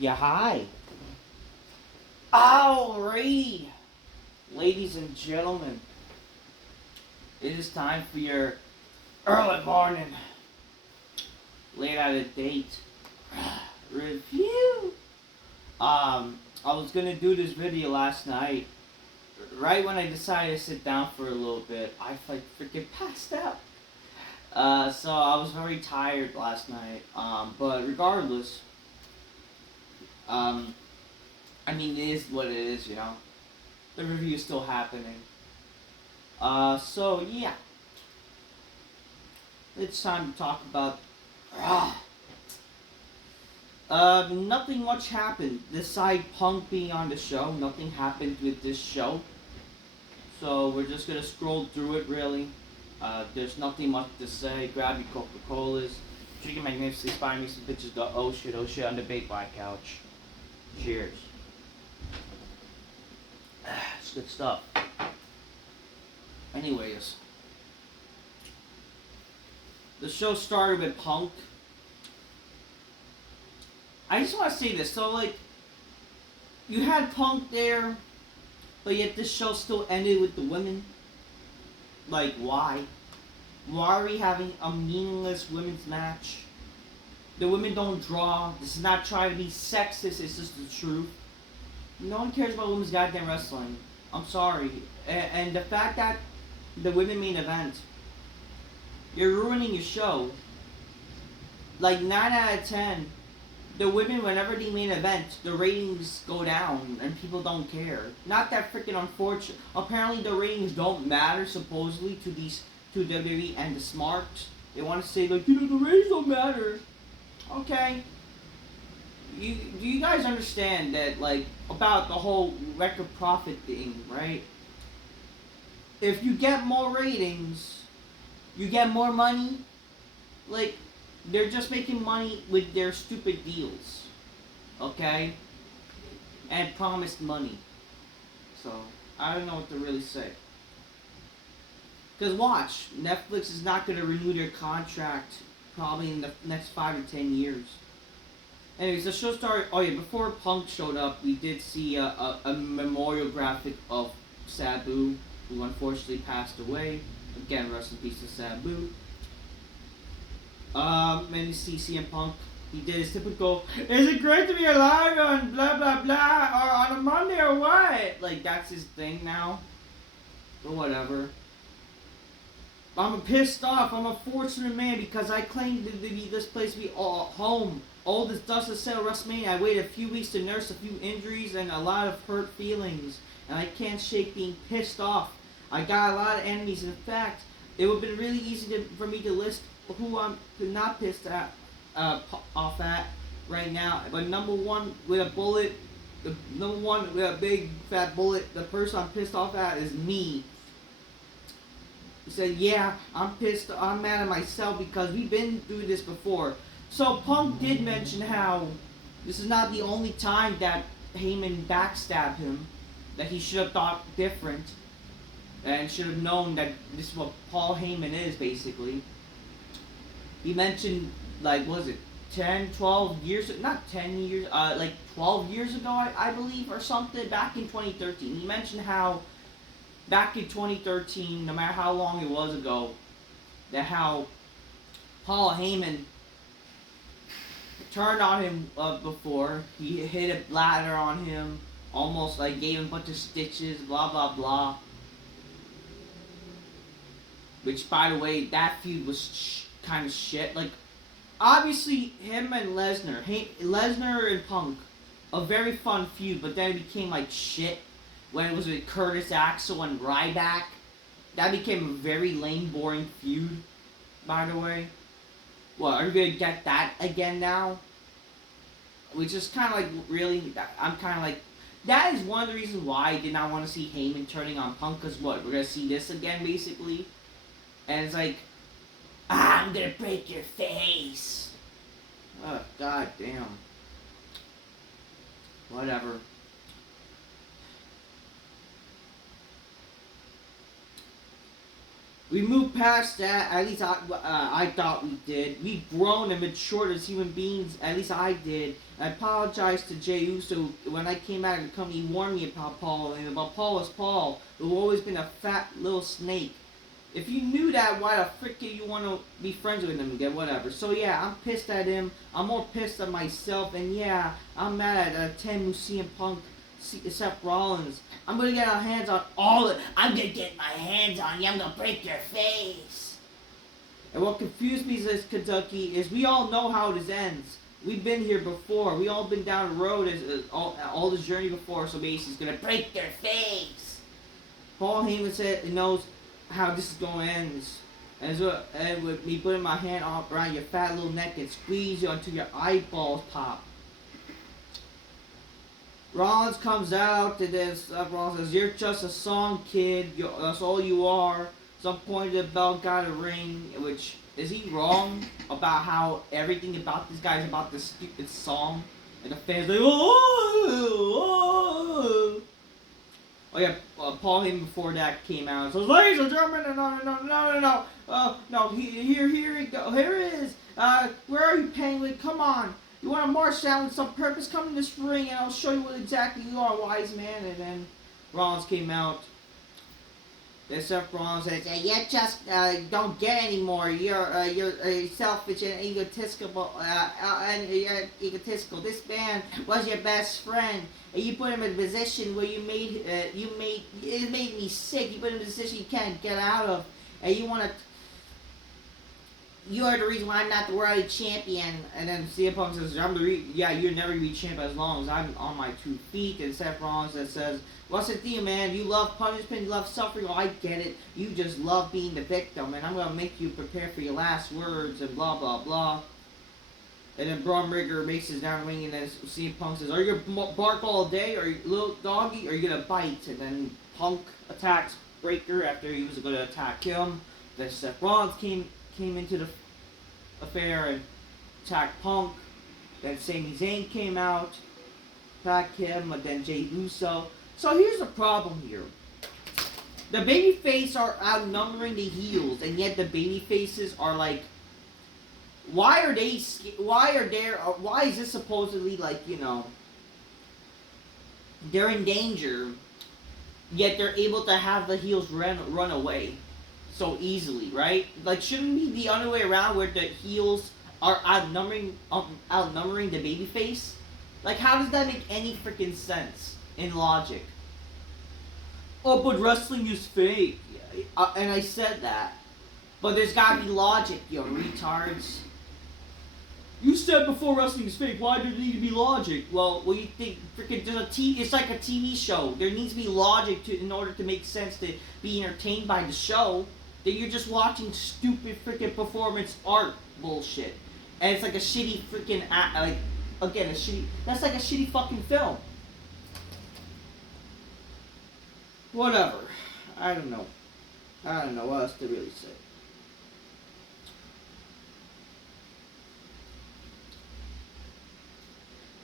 Yeah, hi. Alrighty, ladies and gentlemen, it is time for your early morning, late out of date review. I was gonna do this video last night. Right when I decided to sit down for a little bit, I freaking passed out. So I was very tired last night. But regardless, um, I mean, it is what it is, you know. The review is still happening. So yeah, it's time to talk about RAW. Nothing much happened. Beside Punk being on the show, nothing happened with this show. So we're just gonna scroll through it really. There's nothing much to say. Grab your Coca-Colas. Drink your magnificent spy me some bitches go oh shit on the bait by couch. Cheers. It's good stuff. Anyways. The show started with Punk. I just want to say this. So, like, you had Punk there, but yet this show still ended with the women. Like, why? Why are we having a meaningless women's match? The women don't draw. This is not trying to be sexist. It's just the truth. No one cares about women's goddamn wrestling. I'm sorry. And the fact that the women main event, you're ruining your show. Like, 9 out of 10, the women, whenever they main event, the ratings go down and people don't care. Not that freaking unfortunate. Apparently the ratings don't matter, supposedly, to WWE and the smart. They want to say, like, the ratings don't matter. Okay. Do you guys understand that, like, about the whole record profit thing, right? If you get more ratings, you get more money. Like, they're just making money with their stupid deals. Okay? And promised money. So, I don't know what to really say. Because watch, Netflix is not going to renew their contract probably in the next 5 or 10 years. Anyways, the show started. Oh yeah, before Punk showed up, we did see a memorial graphic of Sabu, who unfortunately passed away. Again, rest in peace to Sabu. And you see CM Punk. He did his typical, "Is it great to be alive on blah blah blah, or on a Monday or what?" Like, that's his thing now. But whatever. I'm pissed off. I'm a fortunate man because I claimed this place to be home. All this dust has settled WrestleMania. I waited a few weeks to nurse a few injuries and a lot of hurt feelings. And I can't shake being pissed off. I got a lot of enemies. In fact, it would have been really easy for me to list who I'm not pissed off at right now. But number one with a bullet, the number one with a big fat bullet, the person I'm pissed off at is me. He said, yeah, I'm pissed, I'm mad at myself because we've been through this before. So Punk did mention how this is not the only time that Heyman backstabbed him, that he should have thought different, and should have known that this is what Paul Heyman is, basically. He mentioned, like, what was it, 10, 12 years, not 10 years, like 12 years ago, I believe, or something, back in 2013. He mentioned how back in 2013, no matter how long it was ago, that how Paul Heyman turned on him before. He hit a ladder on him, almost like gave him a bunch of stitches, blah blah blah. Which, by the way, that feud was kind of shit. Like, obviously, him and Lesnar, Lesnar and Punk, a very fun feud, but then it became like shit when it was with Curtis Axel and Ryback. That became a very lame, boring feud, by the way. Well, are we going to get that again now? Which is kind of like, really, I'm kind of like, that is one of the reasons why I did not want to see Heyman turning on Punk, because what, we're going to see this again, basically? And it's like, I'm going to break your face. Oh, god damn. Whatever. We moved past that. At least I thought we did. We've grown and matured as human beings. At least I did. I apologized to Jey Uso when I came out of the company. He warned me about Paul, and about Paul was Paul, who always been a fat little snake. If you knew that, why the frick did you want to be friends with him again? Whatever. So yeah, I'm pissed at him. I'm more pissed at myself, and yeah, I'm mad at Tim CM Punk, Seth Rollins. I'm gonna get our hands on all of it. I'm gonna get my hands on you. I'm gonna break your face. And what confused me is Kentucky is we all know how this ends. We've been here before. We all been down the road as all this journey before. So basically, he's gonna break their face. Paul Heyman said he knows how this is going to end. And with me putting my hand around your fat little neck and squeeze you until your eyeballs pop. Rollins comes out and then Rollins says, "You're just a song kid. That's all you are." Some point the bell got a ring, which, is he wrong about how everything about this guy is about this stupid song? And the fans like, oh. Oh yeah, Paul Heyman before that came out. So, ladies and gentlemen, no. Here it go. Here it is. Where are you, Penguin? Come on. You want to march down with some purpose? Come in this ring, and I'll show you what exactly you are, wise man. And then Rollins came out. Then Seth Rollins says, "You just don't get anymore. You're selfish and egotistical. You're egotistical. This man was your best friend, and you put him in a position where it made me sick. You put him in a position you can't get out of, and you want to." You are the reason why I'm not the world champion. And then CM Punk says, you're never going to be champion as long as I'm on my 2 feet. And Seth Rollins that says, what's the deal, man? You love punishment, you love suffering. Oh, I get it. You just love being the victim. And I'm going to make you prepare for your last words and blah, blah, blah. And then Braun Breaker makes his down ring and then CM Punk says, are you going to bark all day? Or you little doggy? Or are you going to bite? And then Punk attacks Breaker after he was going to attack him. Then Seth Rollins came into the affair and attacked Punk. Then Sami Zayn came out, attacked him, and then Jey Uso. So here's the problem here. The babyfaces are outnumbering the heels, and yet the babyfaces are like, why is this supposedly like, they're in danger, yet they're able to have the heels run away so easily, right? Like, shouldn't it be the other way around where the heels are outnumbering the babyface? Like, how does that make any freaking sense in logic? Oh, but wrestling is fake. And I said that. But there's gotta be logic, you retards. You said before wrestling is fake, why did there need to be logic? Well, what do you think? Freaking, it's like a TV show. There needs to be logic in order to make sense to be entertained by the show. That you're just watching stupid freaking performance art bullshit. And it's like a shitty freaking, that's like a shitty fucking film. Whatever. I don't know what else to really say.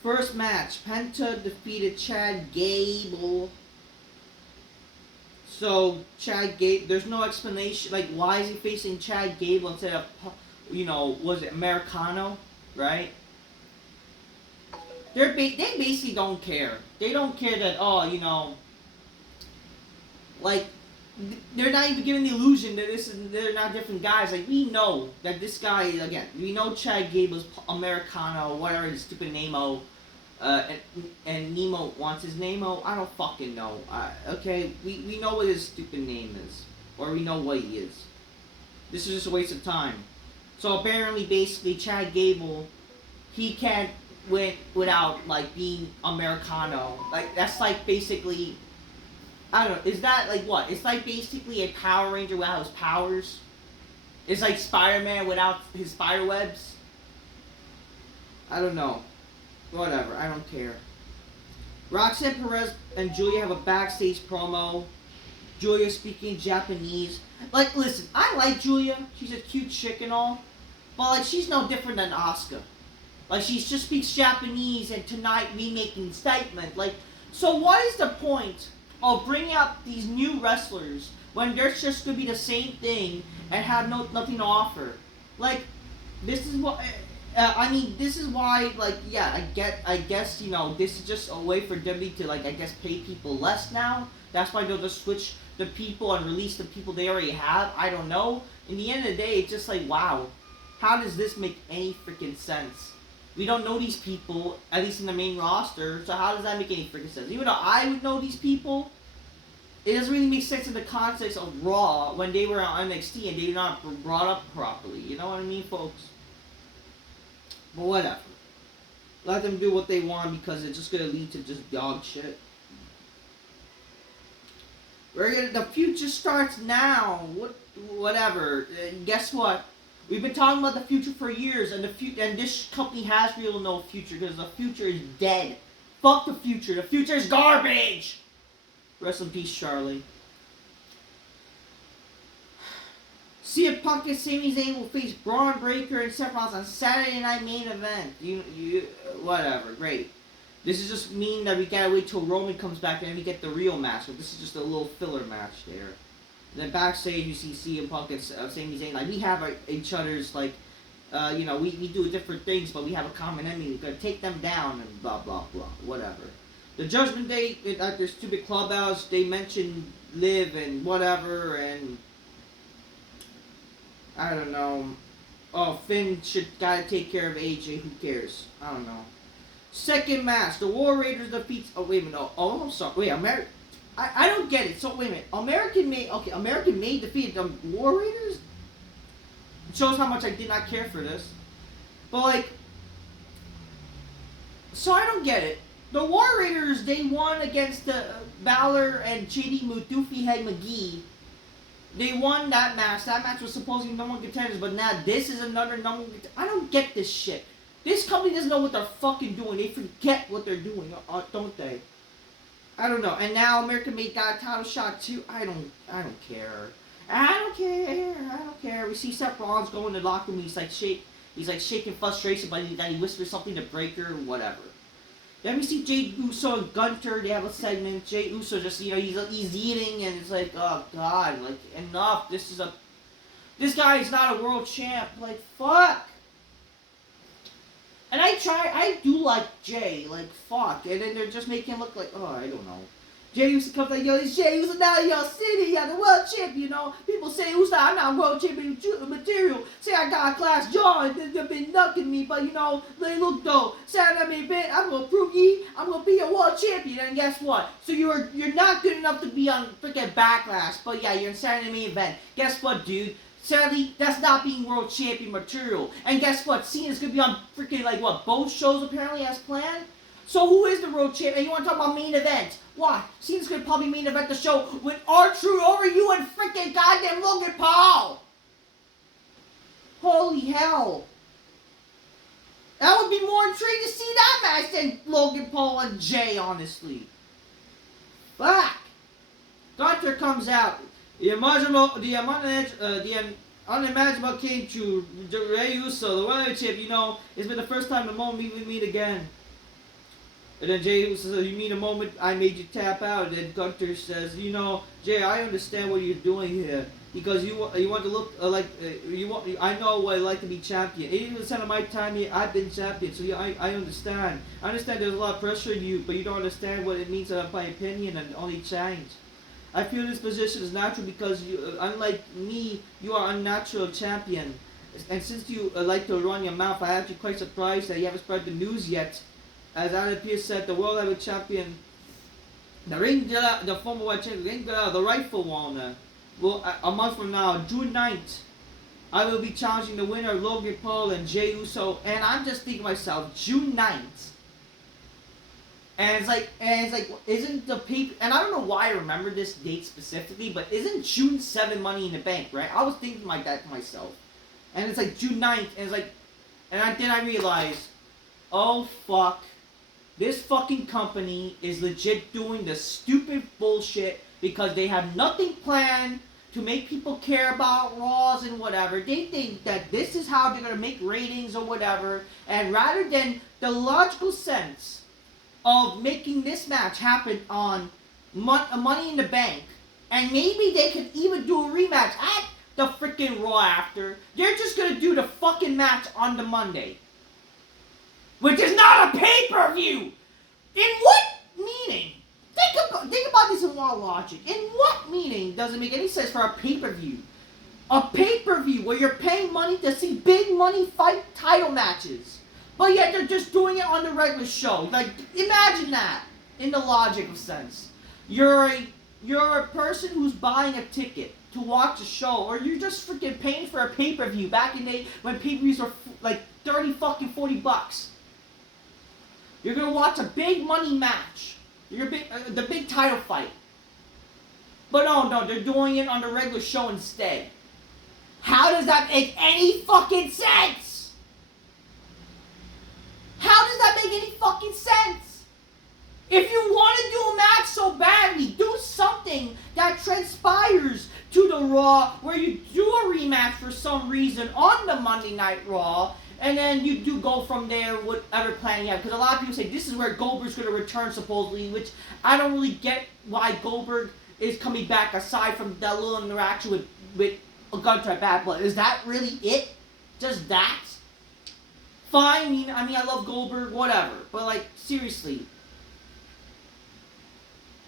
First match, Penta defeated Chad Gable. So, Chad Gable, there's no explanation, like, why is he facing Chad Gable instead of, was it Americano, right? They basically don't care. They don't care that, like, they're not even giving the illusion that they're not different guys. Like, we know that this guy, again, we know Chad Gable's Americano, whatever his stupid name-o. And Nemo wants his name-o? I don't fucking know. Okay, we know what his stupid name is. Or we know what he is. This is just a waste of time. So apparently, basically, Chad Gable, he can't win without, like, being Americano. Like, that's like, basically, I don't know, is that, like, what? It's like, basically, a Power Ranger without his powers? It's like Spider-Man without his spiderwebs? I don't know. Whatever, I don't care. Roxanne Perez and Julia have a backstage promo. Julia speaking Japanese. Like, listen, I like Julia. She's a cute chick and all. But, like, she's no different than Asuka. Like, she just speaks Japanese and tonight we making a statement. Like, so what is the point of bringing up these new wrestlers when there's just to be the same thing and have nothing to offer. Like, this is what. I mean, this is why, like, yeah, I guess, you know, this is just a way for WWE to, like, I guess, pay people less now. That's why they'll just switch the people and release the people they already have. I don't know. In the end of the day, it's just like, wow, how does this make any freaking sense? We don't know these people, at least in the main roster, so how does that make any freaking sense? Even though I would know these people, it doesn't really make sense in the context of Raw when they were on NXT and they were not brought up properly. You know what I mean, folks? But whatever. Let them do what they want because it's just gonna lead to just dog shit. The future starts now. Whatever. Guess what? We've been talking about the future for years, and and this company has real no future because the future is dead. Fuck the future. The future is garbage. Rest in peace, Charlie. CM Punk and Sami Zayn will face Braun Breaker and Seth Rollins on Saturday Night Main Event. Whatever, great. This is just mean that we gotta wait till Roman comes back and then we get the real match. So this is just a little filler match there. And then backstage you see CM Punk and Sami Zayn. Like, we have each other's, like, you know, we do different things, but we have a common enemy. We're gonna take them down and blah blah blah. Whatever. The Judgment Day at their stupid clubhouse, they mentioned Liv and whatever, and I don't know. Oh, Finn gotta take care of AJ. Who cares? I don't know. Second match, the War Raiders defeats. Oh wait a minute. Oh, I'm sorry. Wait, I don't get it. So wait a minute. American Made defeated the War Raiders. It shows how much I did not care for this. But like, so I don't get it. The War Raiders, they won against the Balor and JD Doofy Head McGee. They won that match. That match was supposedly number one contenders, but now this is another number one contender. I don't get this shit. This company doesn't know what they're fucking doing. They forget what they're doing, don't they? I don't know. And now American Made got a title shot too. I don't care. I don't care. We see Seth Rollins go in the locker room. He's like shaking frustration, but he whispers something to Breaker or whatever. Then we see Jey Uso and Gunter. They have a segment. Jey Uso just, you know, he's eating, and it's like, oh god, like, enough. This guy is not a world champ. Like, fuck. And I do like Jay, like, fuck. And then they're just making him look like, oh, I don't know. Jay Uso comes like, yo, it's Jay Uso now in your city, yeah, the world champion, you know. People say, Uso, I'm not world champion material. Say I got a glass jaw and they've been knocking me, but, you know, they look though. Saturday Night Event, I'm gonna prove I'm gonna be a world champion. And guess what? So you're not good enough to be on freaking Backlash, but yeah, you're in Saturday Night Event. Guess what, dude? Sadly, that's not being world champion material. And guess what? Cena's gonna be on freaking, like, what, both shows apparently as planned? So who is the world champion? And you want to talk about main event? Why? Cena's gonna probably main event the show with R-Truth over you and freaking goddamn Logan Paul! Holy hell. That would be more intriguing to see that match than Logan Paul and Jay, honestly. Fuck! Gunter comes out. The unimaginable came to Jey Uso, the world champ. You know, it's been the first time the moment we meet again. And then Jey Uso says, you mean the moment I made you tap out? And then Gunter says, you know, Jay, I understand what you're doing here because you want to look I know what I like to be champion. 80% of my time here, I've been champion. So yeah, I understand. I understand there's a lot of pressure on you, but you don't understand what it means to have my opinion and only change. I feel this position is natural because you, unlike me, you are unnatural champion. And since you like to run your mouth, I'm actually quite surprised that you haven't spread the news yet. As Adam Pearce said, the World Heavyweight Champion, the former World Champion, the rightful one, will, a month from now, June 9th, I will be challenging the winner of Logan Paul and Jey Uso. And I'm just thinking to myself, June 9th. And it's like, isn't the paper, and I don't know why I remember this date specifically, but isn't June 7 Money in the Bank, right? I was thinking like that to myself. And it's like June 9th, and it's like, then I realized, oh fuck, this fucking company is legit doing the stupid bullshit because they have nothing planned to make people care about Raws and whatever. They think that this is how they're going to make ratings or whatever, and rather than the logical sense of making this match happen on Money in the Bank, And maybe they could even do a rematch at the freaking Raw after. They're just going to do the fucking match on the Monday. Which is not a pay-per-view! In what meaning? Think about this in law logic. In what meaning does it make any sense for a pay-per-view? A pay-per-view where you're paying money to see big money fight title matches. But yet they're just doing it on the regular show. Like, imagine that in the logic of sense. You're a person who's buying a ticket to watch a show, or you're just freaking paying for a pay-per-view back in the day when pay-per-views were like 30 fucking 40 bucks. You're gonna watch a big money match. The big title fight. But no, they're doing it on the regular show instead. How does that make any fucking sense? How does that make any fucking sense? If you want to do a match so badly, do something that transpires to the Raw where you do a rematch for some reason on the Monday Night Raw, and then you do go from there, whatever plan you have. Because a lot of people say this is where Goldberg's going to return supposedly, which I don't really get why Goldberg is coming back aside from that little interaction with Gunter at Bad Blood. Is that really it? Just that? Fine, I mean, I love Goldberg, whatever. But, like, seriously.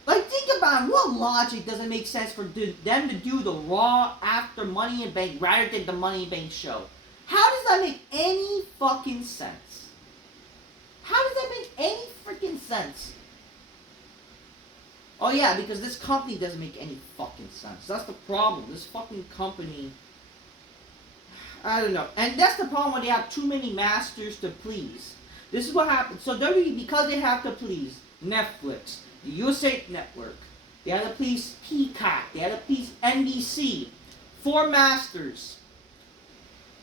Like, think about it. What logic does it make sense for them to do the Raw after Money in Bank rather than the Money in Bank show? How does that make any fucking sense? How does that make any freaking sense? Oh yeah, because this company doesn't make any fucking sense. That's the problem. This fucking company, I don't know. And that's the problem when they have too many masters to please. This is what happens. So WWE, because they have to please Netflix, the USA Network, they have to please Peacock, they have to please NBC, 4 masters.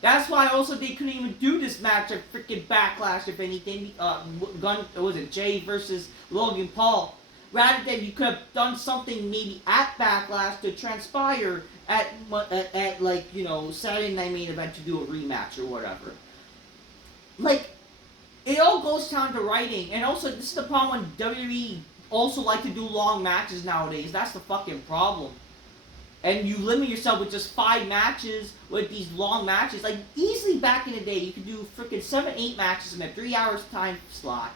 That's why also they couldn't even do this match at freaking Backlash, if anything. Was it Jay versus Logan Paul? Rather than you could have done something maybe at Backlash to transpire at like, you know, Saturday Night Main Event to do a rematch or whatever. Like, it all goes down to writing. And also, this is the problem when WWE also like to do long matches nowadays. That's the fucking problem. And you limit yourself with just 5 matches with these long matches. Like, easily back in the day, you could do freaking 7, 8 matches in a 3 hours time slot.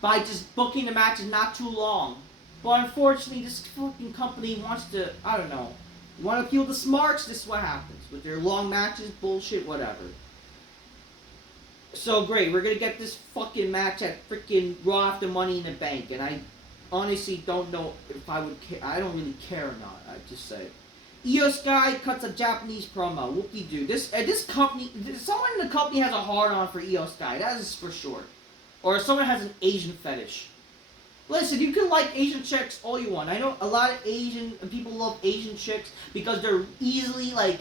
By just booking the matches not too long. But unfortunately, this fucking company wants to, I don't know. You want to appeal to smarts, this is what happens. With their long matches, bullshit, whatever. So great, we're gonna get this fucking match at freaking Raw after Money in the Bank. And I honestly don't know if I would care. I don't really care or not, I just say. Io Sky cuts a Japanese promo. Whoop-de-doo. This company, someone in the company has a hard-on for Io Sky. That is for sure. Or someone has an Asian fetish. Listen, you can like Asian chicks all you want. I know a lot of Asian people love Asian chicks because they're easily, like,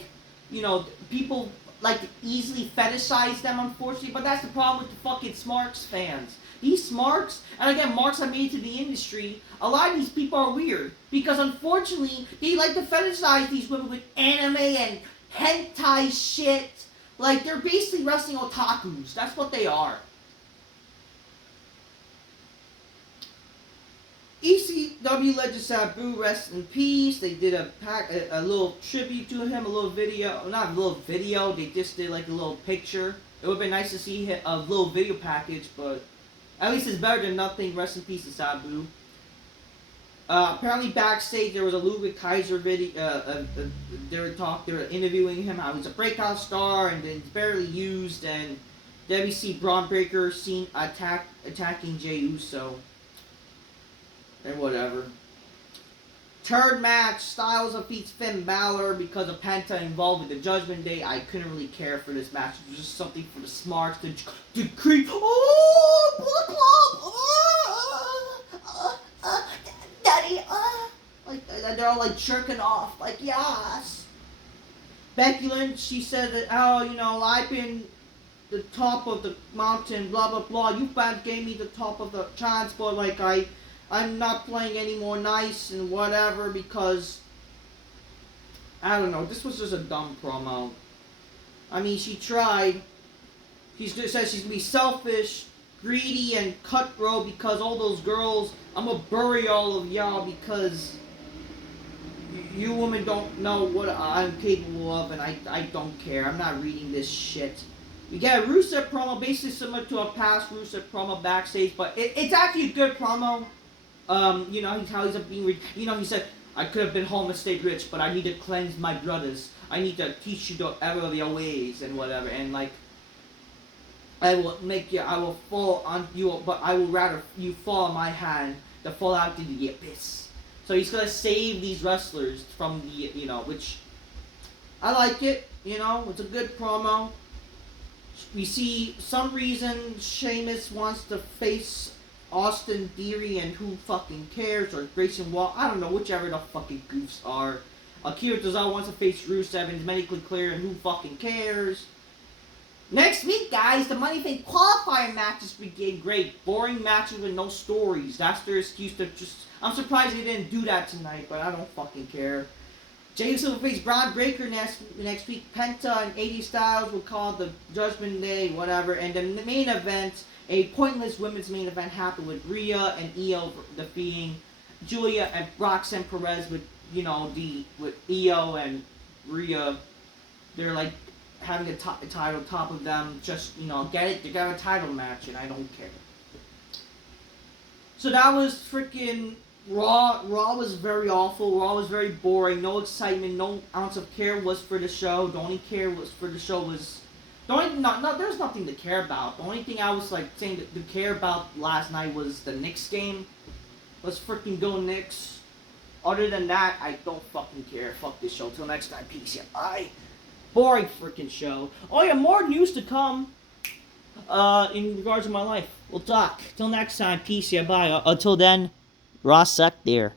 you know, people like to easily fetishize them, unfortunately. But that's the problem with the fucking Smarks fans. These Smarks, and again, Marks are made to the industry. A lot of these people are weird because, unfortunately, they like to fetishize these women with anime and hentai shit. Like, they're basically wrestling otakus. That's what they are. ECW legend Sabu, rest in peace. They did a little tribute to him, a little video. Not a little video, they just did like a little picture. It would have been nice to see a little video package, but at least it's better than nothing. Rest in peace to Sabu. Apparently backstage there was a Ludwig Kaiser video. They were interviewing him how he's a breakout star and then barely used, and WC Braun Breaker seen attacking Jey Uso. And whatever. Third match, Styles defeats Finn Balor because of Penta involved with the Judgment Day. I couldn't really care for this match. It was just something for the Smarts to creep. Oh, Bullet Club! Daddy, like they're all like jerking off. Like, yes. Becky Lynch, she said that, oh, you know, I've been the top of the mountain, blah blah blah. You fans gave me the top of the chance, but like I'm not playing any more nice and whatever because, I don't know, this was just a dumb promo. I mean, she tried. She says she's going to be selfish, greedy, and cutthroat because all those girls, I'm going to bury all of y'all because You women don't know what I'm capable of, and I don't care. I'm not reading this shit. We get a Rusev promo, basically similar to a past Rusev promo backstage, but it's actually a good promo. You know, how he's being, you know, he said, I could have been home and stayed rich, but I need to cleanse my brothers. I need to teach you the error of your ways and whatever. And like, I will fall on you, but I will rather you fall on my hand than fall out into the abyss. So he's gonna save these wrestlers from the, you know, which I like it. You know, it's a good promo. We see some reason Sheamus wants to face Austin Theory, and who fucking cares, or Grayson Waller, I don't know, whichever the fucking goofs are. Akira Tozawa wants to face Rusev, and it's medically clear, and who fucking cares. Next week, guys, the Money Bank qualifier matches begin. Great. Boring matches with no stories. That's their excuse to just... I'm surprised they didn't do that tonight, but I don't fucking care. Jay Silver face Braun Breaker next week. Penta and AJ Styles will call the Judgment Day, whatever. And then the main event, a pointless women's main event, happened with Rhea and Io defeating Julia and Roxanne Perez with, you know, with Io and Rhea. They're like having a title top of them. Just, you know, get it? They got a title match, and I don't care. So that was freaking Raw. Raw was very awful. Raw was very boring. No excitement. No ounce of care was for the show. The only care was for the show was... there's nothing to care about. The only thing I was like saying to care about last night was the Knicks game. Let's freaking go Knicks. Other than that, I don't fucking care. Fuck this show. Till next time, peace. Yeah, bye. Boring freaking show. Oh yeah, more news to come. In regards to my life. We'll talk. Till next time, peace. Yeah, bye. Until then, Raw sucked there.